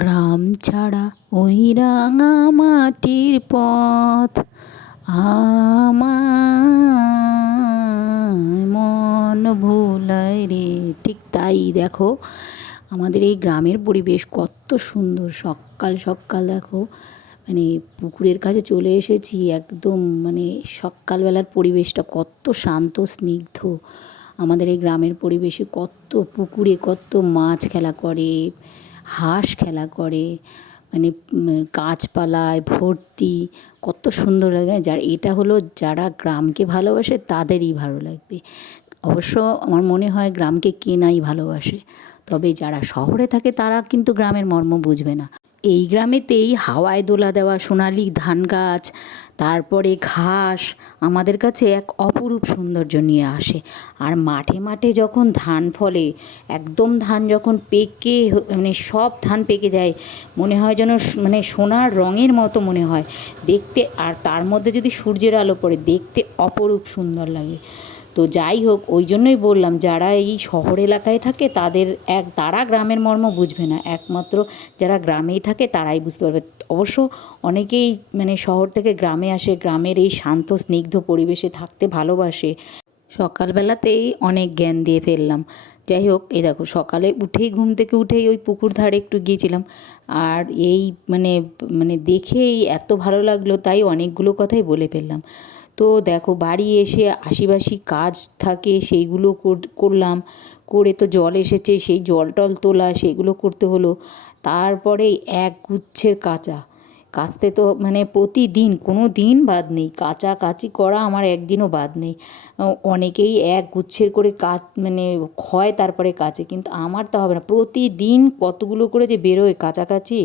গ্রাম ছাড়া ওই রাঙা মাটির পথ আমায় মন ভুলায় রে। ঠিক তাই দেখো, আমাদের এই গ্রামের পরিবেশ কত সুন্দর। সকাল সকাল দেখো, মানে পুকুরের কাছে চলে এসেছি একদম, মানে সকালবেলার পরিবেশটা কত শান্ত স্নিগ্ধ। আমাদের এই গ্রামের পরিবেশে কত পুকুরে কত মাছ খেলা করে, হাঁস খেলা করে, মানে গাছপালায় ভর্তি, কত সুন্দর লাগে। এটা হলো যারা গ্রামকে ভালোবাসে তাদেরই ভালো লাগবে। অবশ্য আমার মনে হয় গ্রামকে কে নাই ভালোবাসে, তবে যারা শহরে থাকে তারা কিন্তু গ্রামের মর্ম বুঝবে না। এই গ্রামেতেই হাওয়ায় দোলা দেওয়া সোনালি ধান গাছ, তারপরে ঘাস আমাদের কাছে এক অপরূপ সৌন্দর্য নিয়ে আসে। আর মাঠে মাঠে যখন ধান ফলে, একদম ধান যখন পেকে, মানে সব ধান পেকে যায়, মনে হয় যেন মানে সোনার রঙের মতো মনে হয় দেখতে। আর তার মধ্যে যদি সূর্যের আলো পড়ে, দেখতে অপরূপ সুন্দর লাগে। তো যাই হোক, ওই জন্যই বললাম যারা এই শহর এলাকায় থাকে তারা গ্রামের মর্ম বুঝবে না, একমাত্র যারা গ্রামেই থাকে তারাই বুঝতে পারবে। অবশ্য অনেকেই মানে শহর থেকে গ্রামে আসে, গ্রামের এই শান্ত স্নিগ্ধ পরিবেশে থাকতে ভালোবাসে। সকালবেলাতেই অনেক জ্ঞান দিয়ে ফেললাম। যাই হোক, এই দেখো সকালে উঠেই, ঘুম থেকে উঠেই ওই পুকুর ধারে একটু গিয়েছিলাম। আর এই মানে মানে দেখেই এত ভালো লাগলো, তাই অনেকগুলো কথাই বলে ফেললাম। তো দেখো, বাড়ি এসে আশিবাসি কাজ থাকে, সেইগুলো করলাম। করে তো জল এসেছে, সেই জল টল তোলা, সেগুলো করতে হলো। তারপরে এক গুচ্ছের কাচতে তো মানে প্রতিদিন, কোনো দিন বাদ নেই, কাচাকাচি করা আমার একদিনও বাদ নেই। অনেকেই এক গুচ্ছের করে মানে হয় তারপরে কাচে, কিন্তু আমার তা হবে না। প্রতিদিন কতগুলো করে যে বেরোয় কাচাকাচি,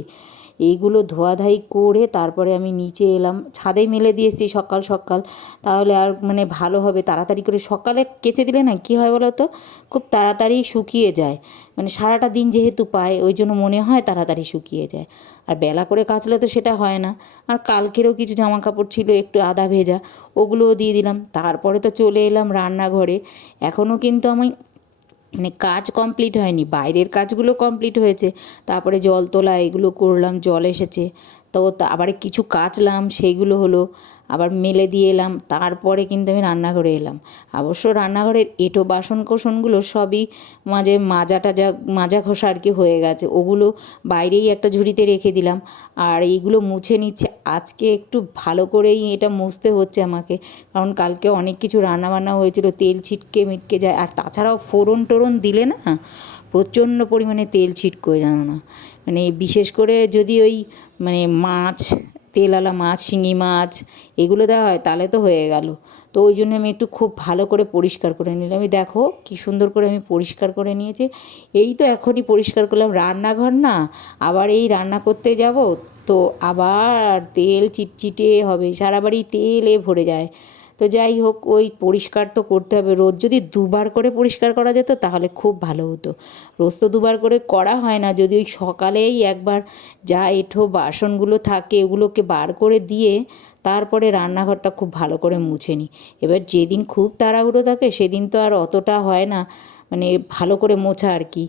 এইগুলো ধোয়াধাই করে তারপরে আমি নিচে এলাম, ছাদে মেলে দিয়ে এসেছি সকাল সকাল। তাহলে আর মানে ভালো হবে, তাড়াতাড়ি করে সকালে কেচে দিলে না কী হয় বলো তো, খুব তাড়াতাড়ি শুকিয়ে যায়। মানে সারাটা দিন যেহেতু পায়, ওই জন্য মনে হয় তাড়াতাড়ি শুকিয়ে যায়। আর বেলা করে কাচলে তো সেটা হয় না। আর কালকেরও কিছু জামা কাপড় ছিল একটু আধা ভেজা, ওগুলোও দিয়ে দিলাম। তারপরে তো চলে এলাম রান্নাঘরে। এখনও কিন্তু আমি মানে কাজ কমপ্লিট হয়নি, বাইরের কাজগুলো কমপ্লিট হয়েছে। তারপরে জল তোলা এগুলো করলাম, জল এসেছে তো আবার কিছু কাচলাম, সেইগুলো হলো, আবার মেলে দিয়ে এলাম। তারপরে কিন্তু আমি রান্নাঘরে এলাম। অবশ্য রান্নাঘরের এঁটো বাসন কোসনগুলো সবই মাঝে মাজা ঘষা আর কি হয়ে গেছে, ওগুলো বাইরেই একটা ঝুড়িতে রেখে দিলাম। আর এইগুলো মুছে নিচ্ছে আজকে, একটু ভালো করেই এটা মুছতে হচ্ছে আমাকে, কারণ কালকে অনেক কিছু রান্নাবান্না হয়েছিল, তেল ছিটকে মিটকে যায়। আর তাছাড়াও ফোড়ন টোড়ন দিলে না প্রচণ্ড পরিমাণে তেল ছিটকোয়, জানো না। মানে বিশেষ করে যদি ওই মানে মাছ, তেলওয়ালা মাছ, শিঙি মাছ এগুলো দেওয়া হয় তাহলে তো হয়ে গেল। তো ওই জন্য আমি একটু খুব ভালো করে পরিষ্কার করে নিলাম। আমি দেখো কী সুন্দর করে আমি পরিষ্কার করে নিয়েছি। এই তো এখনই পরিষ্কার করলাম রান্নাঘর, না আবার এই রান্না করতে যাব তো আবার তেল চিটচিটে হবে, সারা বাড়ি তেলে ভরে যায়। তো যাই হোক, ওই পরিষ্কার তো করতে হবে। রোজ যদি দুবার করে পরিষ্কার করা যেত তাহলে খুব ভালো হতো। রোজ তো দুবার করে করা হয় না, যদি ওই সকালেই একবার যা এঁঠো বাসনগুলো থাকে ওগুলোকে বার করে দিয়ে তারপরে রান্নাঘরটা খুব ভালো করে মুছে নিই। এবার যেদিন খুব তাড়াহুড়ো থাকে সেদিন তো আর অতটা হয় না, মানে ভালো করে মোছা আর কি।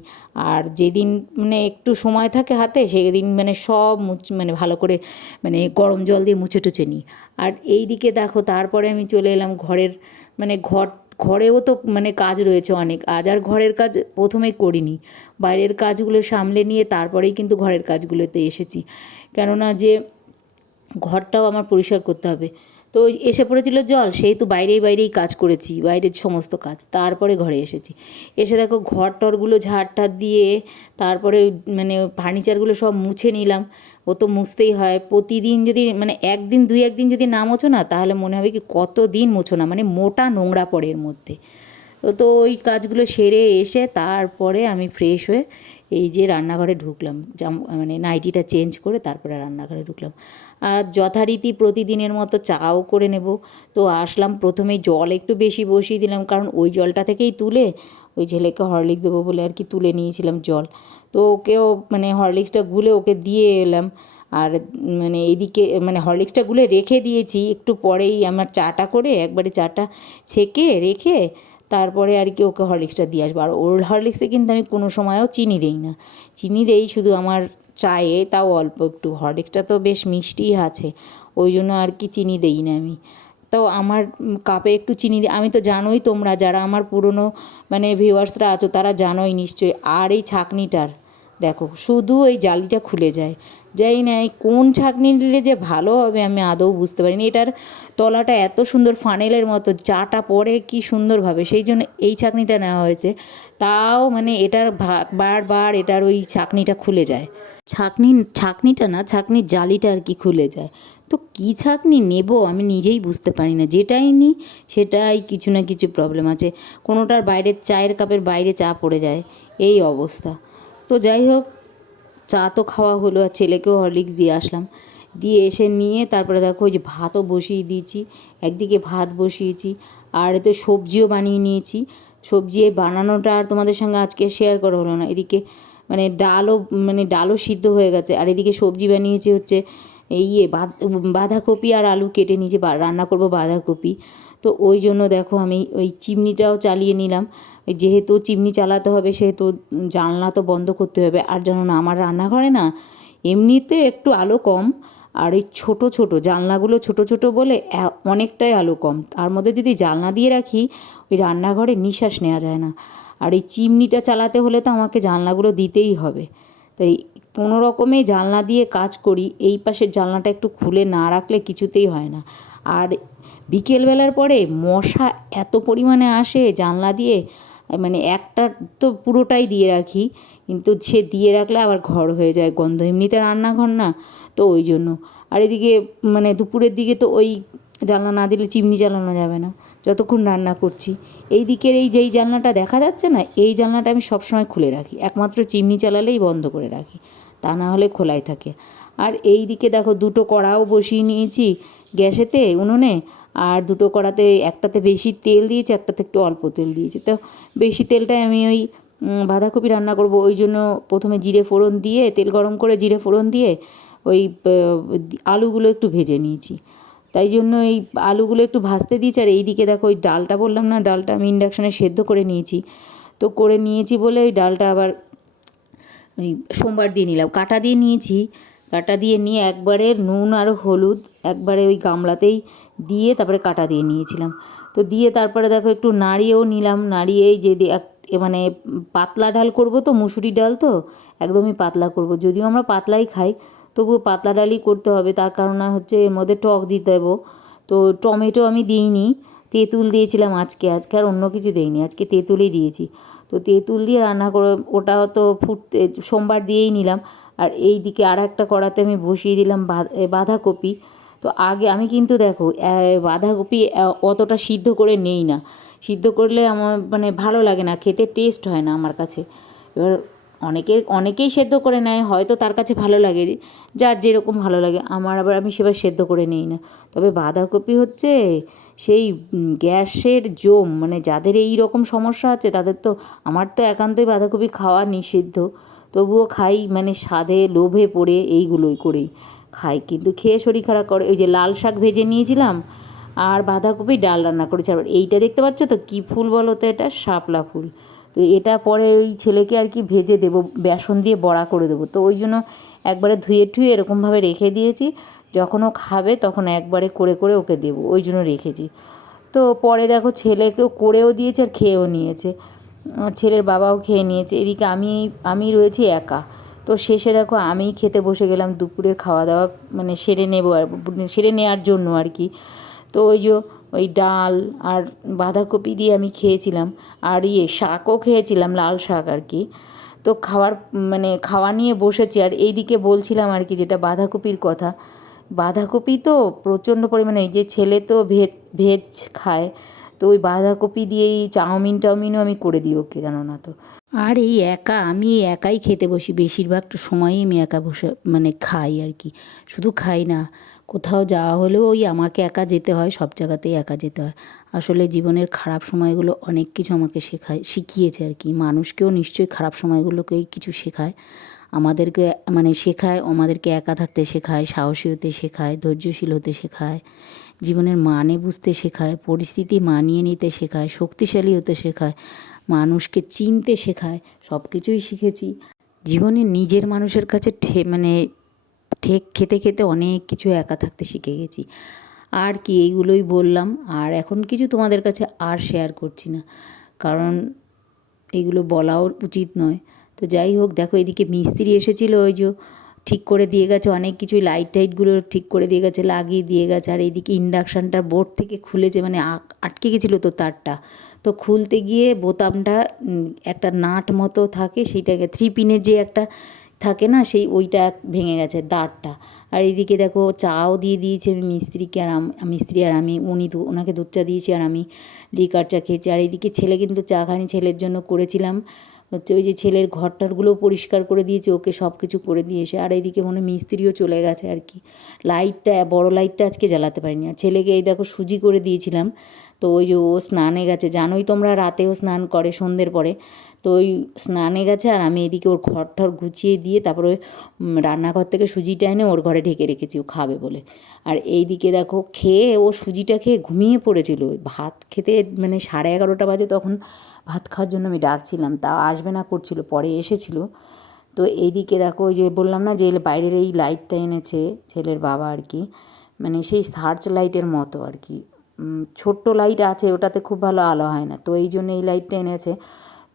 আর যেদিন মানে একটু সময় থাকে হাতে, সেদিন মানে সব মানে ভালো করে মানে গরম জল দিয়ে মুছে টুছে নিই। আর এই দিকে দেখো, তারপরে আমি চলে এলাম ঘরের, মানে ঘরেও তো মানে কাজ রয়েছে অনেক। আজ আর ঘরের কাজ প্রথমেই করিনি, বাইরের কাজগুলো সামলে নিয়ে তারপরেই কিন্তু ঘরের কাজগুলোতে এসেছি। কেননা যে ঘরটাও আমার পরিষ্কার করতে হবে। তো এসে পড়েছিল জল, সেহেতু বাইরেই কাজ করেছি, বাইরের সমস্ত কাজ, তারপরে ঘরে এসেছি। এসে দেখো ঘর টরগুলো ঝাড় টাড় দিয়ে তারপরে মানে ফার্নিচারগুলো সব মুছে নিলাম। ও তো মুছতেই হয় প্রতিদিন, যদি মানে একদিন দুই একদিন যদি না মোছো না তাহলে মনে হবে কি কত দিন মোছো না, মানে মোটা নোংরা পড়ে এর মধ্যে। তো ওই কাজগুলো সেরে এসে তারপরে আমি ফ্রেশ হয়ে এই যে রান্নাঘরে ঢুকলাম, মানে নাইটিটা চেঞ্জ করে তারপরে রান্নাঘরে ঢুকলাম। আর যথারীতি প্রতিদিনের মতো চাও করে নেব। তো আসলাম, প্রথমেই জল একটু বেশি বসিয়ে দিলাম, কারণ ওই জলটা থেকেই তুলে ওই ছেলেকে হরলিক্স দেবো বলে আর কি তুলে নিয়েছিলাম জল। তো ওকেও মানে হরলিক্সটা গুলে ওকে দিয়ে এলাম। আর মানে এদিকে মানে হরলিক্সটা গুলে রেখে দিয়েছি, একটু পরেই আমার চাটা করে একবারে চাটা ছেঁকে রেখে তারপরে আর কি ওকে হরলিক্সটা দিয়ে আসবো। আর ওর হরলিক্সে কিন্তু আমি কোনো সময়ও চিনি দিই না, চিনি দেই শুধু আমার চায়ে, তাও অল্প একটু। হরলিক্সটা তো বেশ মিষ্টিই আছে, ওই জন্য আর কি চিনি দিই না আমি। তো আমার কাপে একটু চিনি দিই। আমি তো জানোই, তোমরা যারা আমার পুরনো মানে ভিউয়ার্সরা আছো তারা জানোই নিশ্চয়ই। আর এই ছাঁকনিটার দেখো শুধু এই জালিটা খুলে যায়, যাই না এই কোন ছাঁকনি নিলে যে ভালো হবে আমি আদৌ বুঝতে পারিনি। এটার তলাটা এত সুন্দর ফানেলের মতো, চাটা পড়ে কি সুন্দরভাবে, সেই জন্য এই ছাঁকনিটা নেওয়া হয়েছে। তাও মানে এটার বারবার এটার ওই ছাঁকনিটা খুলে যায়। ছাঁকনিটা না, ছাঁকনির জালিটা আর কি খুলে যায়। তো কী ছাঁকনি নেব আমি নিজেই বুঝতে পারি না, যেটাই নিই সেটাই কিছু না কিছু প্রবলেম আছে। কোনোটার বাইরে, চায়ের কাপের বাইরে চা পড়ে যায়, এই অবস্থা। তো যাই হোক, চা তো খাওয়া হলো, আর ছেলেকেও হরলিক্স দিয়ে আসলাম। দিয়ে এসে নিয়ে তারপরে দেখো ওই যে ভাতও বসিয়ে দিয়েছি, একদিকে ভাত বসিয়েছি, আর এতে সবজিও বানিয়ে নিয়েছি। সবজি এই বানানোটা আর তোমাদের সঙ্গে আজকে শেয়ার করা হলো না। এদিকে ডালও সিদ্ধ হয়ে গেছে, আর এদিকে সবজি বানিয়েছি হচ্ছে বাঁধাকপি আর আলু কেটে নিয়েছি, রান্না করব বাঁধাকপি। তো ওই জন্য দেখো আমি ওই চিমনিটাও চালিয়ে নিলাম। যেহেতু চিমনি চালাতে হবে সেহেতু জানলা তো বন্ধ করতে হবে। আর জানো না, আমার রান্নাঘরে না এমনিতে একটু আলো কম, আর এই ছোটো ছোটো জানলাগুলো ছোটো ছোটো বলে অনেকটাই আলো কম। তার মধ্যে যদি জানলা দিয়ে রাখি ওই রান্নাঘরে নিঃশ্বাস নেওয়া যায় না। আর এই চিমনিটা চালাতে হলে তো আমাকে জানলাগুলো দিতেই হবে। তাই কোনো রকমে জানলা দিয়ে কাজ করি। এই পাশের জানলাটা একটু খুলে না রাখলে কিছুতেই হয় না। আর বিকেলবেলার পরে মশা এত পরিমাণে আসে জানলা দিয়ে, মানে একটা তো পুরোটাই দিয়ে রাখি, কিন্তু সে দিয়ে রাখলে আবার ঘর হয়ে যায় গন্ধ, এমনিতে রান্নাঘর না, তো ওই জন্য। আর এদিকে মানে দুপুরের দিকে তো ওই জানলা না দিলে চিমনি চালানো যাবে না যতক্ষণ রান্না করছি। এই দিকের এই যেই জানলাটা দেখা যাচ্ছে না, এই জানলাটা আমি সবসময় খুলে রাখি, একমাত্র চিমনি চালালেই বন্ধ করে রাখি, তা না হলে খোলাই থাকে। আর এই দিকে দেখো দুটো কড়াও বসিয়ে নিয়েছি গ্যাসেতে, উনুনে। আর দুটো কড়াতে, একটাতে বেশি তেল দিয়েছি, একটাতে একটু অল্প তেল দিয়েছি। তো বেশি তেলটায় আমি ওই বাঁধাকপি রান্না করব, ওই জন্য প্রথমে জিরে ফোড়ন দিয়ে, তেল গরম করে জিরে ফোড়ন দিয়ে ওই আলুগুলো একটু ভেজে নিয়েছি। তাই জন্য এই আলুগুলো একটু ভাজতে দিয়েছি। আর এই দিকে দেখো ওই ডালটা বললাম না, ডালটা আমি ইন্ডাকশানে সেদ্ধ করে নিয়েছি। তো করে নিয়েছি বলে ওই ডালটা আবার ওই সোমবার দিয়ে নিলাম, কাটা দিয়ে নিয়েছি। কাটা দিয়ে নিয়ে একবারে নুন আর হলুদ একবারে ওই গামলাতেই দিয়ে তারপরে কাটা দিয়ে নিয়েছিলাম। তো দিয়ে তারপরে দেখো একটু নাড়িয়েও নিলাম, নাড়িয়েই যে মানে পাতলা ডাল করব, তো মুসুরি ডাল তো একদমই পাতলা করব, যদিও আমরা পাতলাই খাই, তবুও পাতলা ডালই করতে হবে। তার কারণ হচ্ছে এর মধ্যে টক দিতে দেবো। তো টমেটো আমি দিইনি, তেঁতুল দিয়েছিলাম আজকে আর অন্য কিছু দিইনি, আজকে তেঁতুলই দিয়েছি। তো তেঁতুল দিয়ে রান্না করে ওটাও তো ফুটতে সোমবার দিয়েই নিলাম। আর এই দিকে আর একটা কড়াতে আমি বসিয়ে দিলাম বাঁধাকপি। তো আগে আমি কিন্তু দেখো বাঁধাকপি অতটা সিদ্ধ করে নেই না, সিদ্ধ করলে আমার মানে ভালো লাগে না খেতে, টেস্ট হয় না আমার কাছে। এবার অনেকেই সেদ্ধ করে নেয়, হয়তো তার কাছে ভালো লাগে, যার যেরকম ভালো লাগে। আমি সেবার সেদ্ধ করে নিই না। তবে বাঁধাকপি হচ্ছে সেই গ্যাসের জম, মানে যাদের এই রকম সমস্যা আছে তাদের তো, আমার তো একান্তই বাঁধাকপি খাওয়া নিষিদ্ধ, তবুও খাই, মানে স্বাদে লোভে পড়ে এইগুলোই করেই খাই, কিন্তু খেয়ে শরীর খারাপ করে। ওই যে লাল শাক ভেজে নিয়েছিলাম আর বাঁধাকপি ডাল রান্না করেছি। আর এইটা দেখতে পাচ্ছ তো কী ফুল বলো তো, এটা শাপলা ফুল। তো এটা পরে ওই ছেলেকে আর কি ভেজে দেবো, বেসন দিয়ে বড়া করে দেবো। তো ওই জন্য একবারে ধুয়ে ঠুয়ে এরকমভাবে রেখে দিয়েছি, যখন ও খাবে তখন একবারে করে করে ওকে দেবো, ওই জন্য রেখেছি। তো পরে দেখো ছেলেকেও করেও দিয়েছে আর খেয়েও নিয়েছে, ছেলের বাবাও খেয়ে নিয়েছে। এদিকে আমি রয়েছি একা। তো শেষে দেখো আমিই খেতে বসে গেলাম দুপুরের খাওয়া দাওয়া, মানে সেরে নেওয়ার জন্য আর কি। তো ওই ডাল আর বাঁধাকপি দিয়ে আমি খেয়েছিলাম, আর শাকও খেয়েছিলাম, লাল শাক আর কি। তো খাওয়া নিয়ে বসেছি। আর এইদিকে বলছিলাম আর কি, যেটা বাঁধাকপির কথা, বাঁধাকপি তো প্রচণ্ড পরিমাণে, এই যে ছেলে তো ভেজ খায়, তো ওই বাঁধাকপি দিয়েই চাউমিনও আমি করে দিই ওকে, জানো না তো। আর আমি একাই খেতে বসি, বেশিরভাগটা সময়ই আমি একা বসে মানে খাই আর কি। শুধু খাই না, কোথাও যাওয়া হলেও ওই আমাকে একা যেতে হয়, সব জায়গাতেই একা যেতে হয়। আসলে জীবনের খারাপ সময়গুলো অনেক কিছু আমাকে শিখিয়েছে আর কি। মানুষকেও নিশ্চয়ই খারাপ সময়গুলোকেই কিছু শেখায়, আমাদেরকে মানে শেখায়, আমাদেরকে একা থাকতে শেখায়, সাহসী হতে শেখায়, ধৈর্যশীল হতে শেখায়, জীবনের মানে বুঝতে শেখায়, পরিস্থিতি মানিয়ে নিতে শেখায়, শক্তিশালী হতে শেখায়, মানুষকে চিনতে শেখায়, সব কিছুই শিখেছি। জীবনে নিজের মানুষের কাছে মানে ঠেক খেতে খেতে অনেক কিছু একা থাকতে শিখে গেছি। আর কি এইগুলোই বললাম, আর এখন কিছু তোমাদের কাছে আর শেয়ার করছি না, কারণ এইগুলো বলাও উচিত নয়। তো যাই হোক, দেখো এদিকে মিস্ত্রি এসেছিলো, ওই যে ঠিক করে দিয়ে গেছে অনেক কিছুই, লাইট টাইটগুলো ঠিক করে দিয়ে গেছে, লাগিয়ে দিয়ে গেছে। আর এইদিকে ইন্ডাকশানটার বোর্ড থেকে খুলেছে, মানে আটকে গেছিলো তো তারটা, তো খুলতে গিয়ে বোতামটা একটা নাট মতো থাকে, সেইটাকে 3 পিনের যে একটা থাকে না, সেই ওইটা ভেঙে গেছে দাঁড়টা। আর এইদিকে দেখো চাও দিয়ে দিয়েছে মিস্ত্রিকে, আর মিস্ত্রি আর আমি, ওনাকে দুধ চা দিয়েছি আর আমি লিকার চা খেয়েছি। আর এইদিকে ছেলে কিন্তু চা খায়নি, ছেলের জন্য করেছিলাম হচ্ছে ওই যে ছেলের ঘরটারগুলোও পরিষ্কার করে দিয়েছে, ওকে সব কিছু করে দিয়ে এসে। আর এইদিকে মনে মিস্ত্রিও চলে গেছে আর কি। লাইটটা, বড় লাইটটা আজকে জ্বালাতে পারিনি। আর ছেলেকে এই দেখো সুজি করে দিয়েছিলাম, তো ওই যে ও স্নানে গেছে, জানোই তোমরা রাতেও স্নান করে সন্ধ্যের পরে, তো ওই স্নানে গেছে। আর আমি এদিকে ওর ঘর ঠর গুছিয়ে দিয়ে তারপরে রান্নাঘর থেকে সুজিটা এনে ওর ঘরে ঢেকে রেখেছি ও খাবে বলে। আর এই দিকে দেখো খেয়ে ও সুজিটা খেয়ে ঘুমিয়ে পড়েছিল। ভাত খেতে মানে 11:30 বাজে, তখন ভাত খাওয়ার জন্য আমি ডাকছিলাম, তা আসবে না করছিল, পরে এসেছিলো। তো এইদিকে দেখো ওই যে বললাম না যে বাইরের এই লাইটটা এনেছে ছেলের বাবা আর কি, মানে সেই সার্চ লাইটের মতো আর কি, ছোট্ট লাইট আছে, ওটাতে খুব ভালো আলো হয় না, তো এই জন্য এই লাইটটা এনেছে।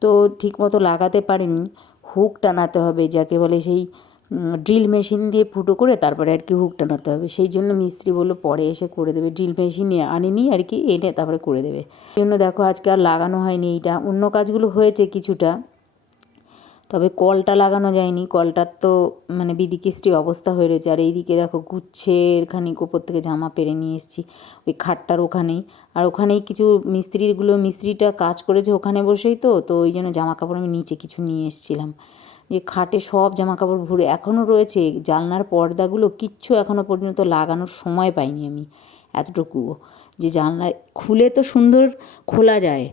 তো ঠিক মতো লাগাতে পারিনি, হুক টানাতে হবে যাকে বলে, সেই ড্রিল মেশিন দিয়ে ফুটো করে তারপরে আর কি হুক টানাতে হবে। সেই জন্য মিস্ত্রি বললো পরে এসে করে দেবে, ড্রিল মেশিন আনিনি আর কি, এনে তারপরে করে দেবে। সেই জন্য দেখো আজকে আর লাগানো হয়নি এইটা, অন্য কাজগুলো হয়েছে কিছুটা, তবে কলটা লাগানো যায়নি, কলটার তো মানে বিদিকিস্টি অবস্থা হয়ে রয়েছে। আর এইদিকে দেখো গুচ্ছের খানিক ওপর থেকে জামা পেরে নিয়ে এসেছি ওই খাটটার ওখানেই। আর ওখানেই কিছু মিস্ত্রিটা কাজ করেছে ওখানে বসেই, তো ওই জন্য জামা কাপড় আমি নিচে কিছু নিয়ে এসেছিলাম। যে খাটে সব জামা কাপড় ভরে এখনও রয়েছে, জানলার পর্দাগুলো কিচ্ছু এখনও পর্যন্ত লাগানোর সময় পাইনি আমি, এতটুকুও যে জানলা খুলে তো সুন্দর খোলা যায়,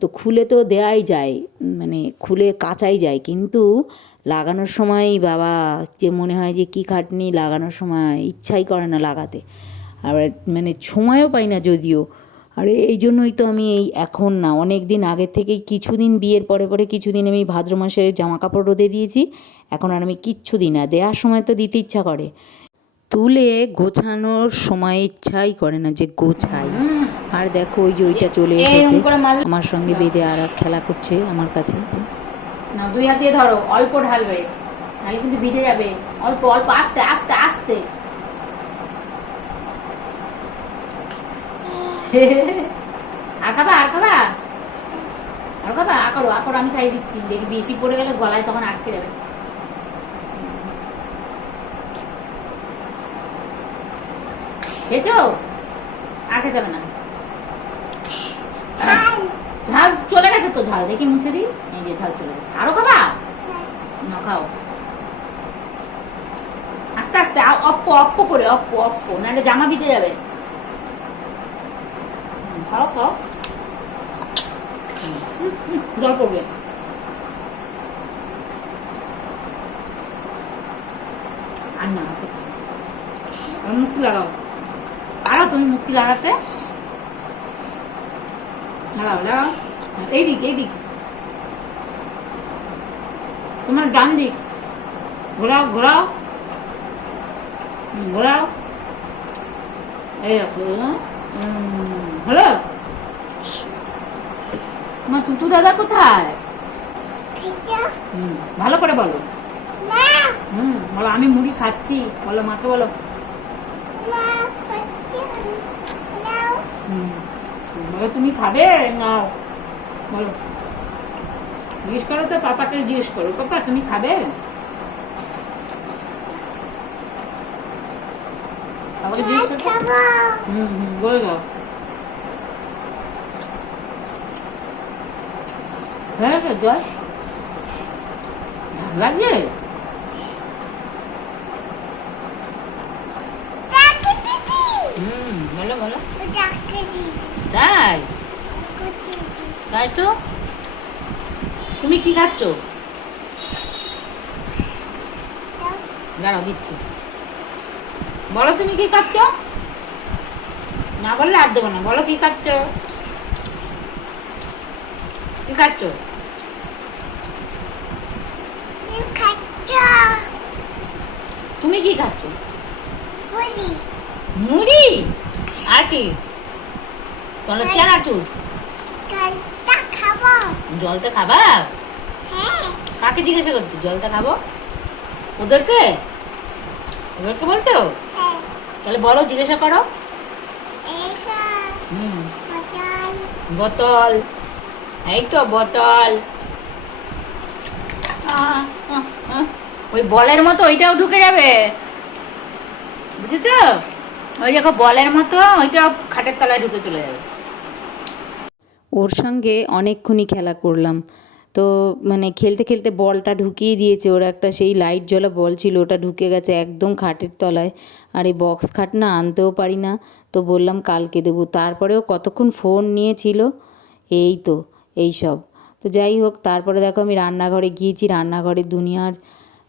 তো খুলে তো দেওয়াই যায়, মানে খুলে কাচাই যায়, কিন্তু লাগানোর সময় বাবা যে মনে হয় যে কী খাটনি, লাগানোর সময় ইচ্ছাই করে না লাগাতে, আবার মানে সময়ও পাই না যদিও। আর এই জন্যই তো আমি এখন না, অনেক দিন আগের থেকেই কিছুদিন বিয়ের পরে পরে কিছুদিন আমি ভাদ্র মাসে জামা কাপড় রোদে দিয়েছি, এখন আর আমি কিচ্ছু দিই না। দেওয়ার সময় তো দিতে ইচ্ছা করে, তুলে গোছানোর সময় ইচ্ছাই করে না যে গোছাই। আর দেখো ওই যে ওইটা চলে এসেছে আমার সঙ্গে বেঁধে, আর খেলা করছে আমার কাছে। না, 2 হাত দিয়ে ধরো, অল্প ঢালবে, নাহলে কিন্তু ভিজে যাবে। অল্প অল্প, আস্তে আস্তে আস্তে। আর খাবা, আর খাবা, আর খাবা, আকড়ো আকড়ো, আমি খাইয়ে দিচ্ছি। দেখি বেশি পড়ে গেলে গলায় তখন আটকে যাবে। খেয়েছো? আর খেতে হবে না, ঝাল চলে গেছে তো, ঝাল দেখি মুছে দিই, এই যে ঝাল চলে গেছে। আরো খাবা? না খাও, আস্তে আস্তে, অপ্প অপ্প করে, অপ্প অপ্প, নাহলে জামা ভিজে যাবে। খাও খাও, জল পড়বে। আর না, মুক্তি লাগাও, পারো তুমি মুক্তি লাগাতে? লাগাও লাগাও, এইদিক এইদিক, তোমার ডান দিক, ঘোরাও ঘোরাও ঘোরাও, এই দেখো। হলো? তোমার তুতু দাদা কোথায়? ভালো করে বলো। বলো আমি মুড়ি খাচ্ছি, বলো মাকে, বলো। বলো তুমি খাবে, নাও বলো, জিজ্ঞেস করো তো পাপাকে, জিজ্ঞেস করো পাপা তুমি খাবে, পাপাকে জিজ্ঞেস করো। বলে দাও। হ্যাঁ জয় ভালো লাগছে? বলো বলো। তাই তাই তো, তুমি কি খাচ্ছ? দাঁড়াও দিচ্ছি, বলো তুমি কি খাচ্ছ? না বললে আর দেবো না, বলো কি খাচ্ছ, কি খাচ্ছ? তুমি কি খাচ্ছ? মুড়ি আর কি? বলো চানাচুর। জলটা খাবা? কাকে জিজ্ঞাসা করছো জলটা খাবো? ওদেরকে বলছো? তাহলে বলো, জিজ্ঞাসা করো। বোতল, এই তো বোতল। ওই বলের মতো ওইটাও ঢুকে যাবে, বুঝেছো? ওই দেখো বলের মতো ওইটা খাটের তলায় ঢুকে চলে যাবে। ওর সঙ্গে অনেকক্ষণই খেলা করলাম। তো মানে খেলতে খেলতে বলটা ঢুকিয়ে দিয়েছে। ওর একটা সেই লাইট জ্বলা বল ছিল, ওটা ঢুকে গেছে একদম খাটের তলায়। আর এই বক্স খাট না আনতেও পারি না, তো বললাম কালকে দেবো। তারপরেও কতক্ষণ ফোন নিয়েছিল, এই তো এই সব। তো যাই হোক, তারপরে দেখো আমি রান্নাঘরে গিয়েছি। রান্নাঘরে দুনিয়ার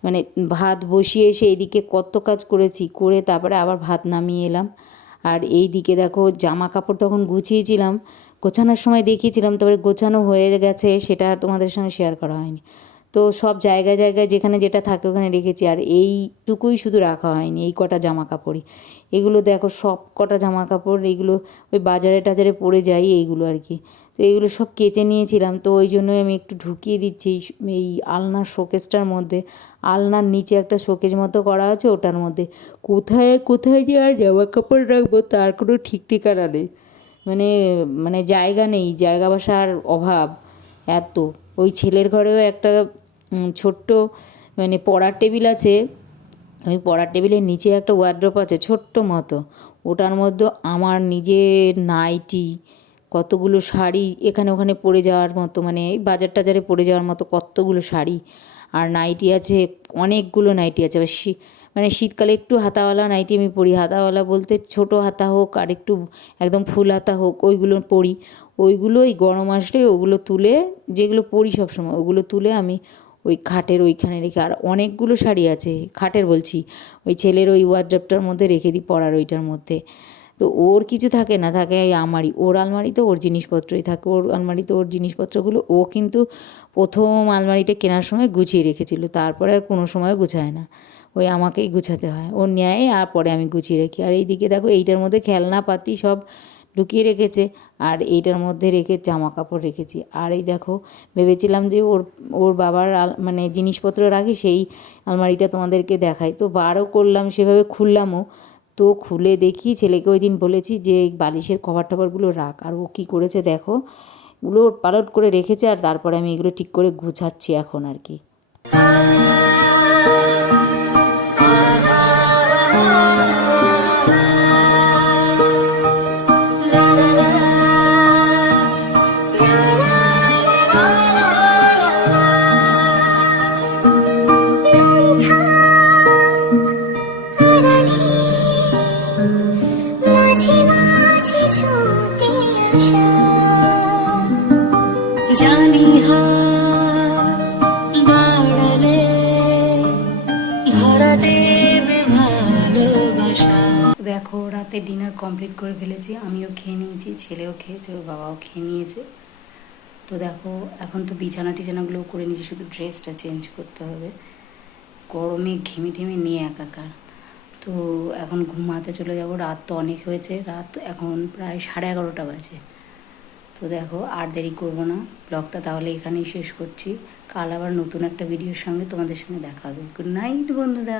মানে ভাত বসিয়ে এসে এইদিকে কত কাজ করেছি, করে তারপরে আবার ভাত নামিয়ে এলাম। আর এই দিকে দেখো জামা কাপড় তখন গুছিয়েছিলাম, গোছানোর সময় দেখিয়েছিলাম, তবে গোছানো হয়ে গেছে সেটা আর তোমাদের সঙ্গে শেয়ার করা হয়নি। তো সব জায়গায় জায়গায় যেখানে যেটা থাকে ওখানে রেখেছি। আর এইটুকুই শুধু রাখা হয়নি, এই কটা জামা কাপড়ই। এগুলো দেখো সব কটা জামা কাপড়, এইগুলো ওই বাজারে টাজারে পড়ে যাই এইগুলো আর কি। তো এইগুলো সব কেচে নিয়েছিলাম, তো ওই জন্যই আমি একটু ঢুকিয়ে দিচ্ছি এই আলনার শোকেসটার মধ্যে। আলনার নিচে একটা শোকেস মতো করা আছে, ওটার মধ্যে কোথায় কোথায় যে আর জামা কাপড় রাখবো তার কোনো ঠিক ঠিকানা নেই। মানে মানে জায়গা নেই, জায়গা বসার অভাব এত। ওই ছেলের ঘরেও একটা ছোট্ট মানে পড়ার টেবিল আছে, ওই পড়ার টেবিলের নিচে একটা ওয়ার্ড্রপ আছে ছোট্ট মতো, ওটার মধ্যে আমার নিজের নাইটি, কতগুলো শাড়ি এখানে ওখানে পরে যাওয়ার মতো, মানে এই বাজার টাজারে পরে যাওয়ার মতো কতগুলো শাড়ি আর নাইটি আছে, অনেকগুলো নাইটি আছে। আবার মানে শীতকালে একটু হাতাওয়ালা নাইটি আমি পরি, হাতাওয়ালা বলতে ছোটো হাতা হোক আর একটু একদম ফুল হাতা হোক, ওইগুলো পরি। ওইগুলো এই গরম আসলে ওগুলো তুলে, যেগুলো পরি সবসময় ওগুলো তুলে আমি ওই খাটের ওইখানে রেখে, আর অনেকগুলো শাড়ি আছে খাটের বলছি, ওই ছেলের ওই ওয়ার্ড্রপটার মধ্যে রেখে দিই, পরার ওইটার মধ্যে। তো ওর কিছু থাকে না, থাকে এই আমারই, ওর আলমারিতে ওর জিনিসপত্রই থাকে, ওর আলমারিতে ওর জিনিসপত্রগুলো। ও কিন্তু প্রথম আলমারিটা কেনার সময় গুছিয়ে রেখেছিল, তারপরে আর কোনো সময় গুছায় না, ওই আমাকেই গুছাতে হয়, ওর নেয় আর পরে আমি গুছিয়ে রাখি। আর এইদিকে দেখো এইটার মধ্যে খেলনাপাতি সব ঢুকিয়ে রেখেছে, আর এইটার মধ্যে রেখে জামা কাপড় রেখেছি। আর এই দেখো ভেবেছিলাম যে ওর ওর বাবার মানে জিনিসপত্র রাখি, সেই আলমারিটা তোমাদেরকে দেখাই, তো বারও করলাম সেভাবে, খুললামও। তো খুলে দেখি ছেলেকে ওই দিন বলেছি যে বালিশের কভার টভারগুলো রাখ, আর ও কী করেছে দেখো, উলট পালট করে রেখেছে। আর তারপরে আমি এগুলো ঠিক করে গুছাচ্ছি এখন আর কি। জানি বাড়ালে ধরা দেবে ভালোবাসা। দেখো রাতে ডিনার কমপ্লিট করে ফেলেছি, আমিও খেয়ে নিয়েছি, ছেলেও খেয়েছে, ওর বাবাও খেয়ে নিয়েছে। তো দেখো এখন তো বিছানা টিছানাগুলোও করে নিয়েছি, শুধু ড্রেসটা চেঞ্জ করতে হবে, গরমে ঘেমে টেমে নিয়ে একাকার। তো এখন ঘুমাতে চলে যাব, রাত তো অনেক হয়েছে, রাত এখন প্রায় 11:30 বাজে। তো দেখো আর দেরি করবো না, ব্লগটা তাহলে এখানেই শেষ করছি। কাল আবার নতুন একটা ভিডিওর সঙ্গে তোমাদের সঙ্গে দেখা হবে। গুড নাইট বন্ধুরা।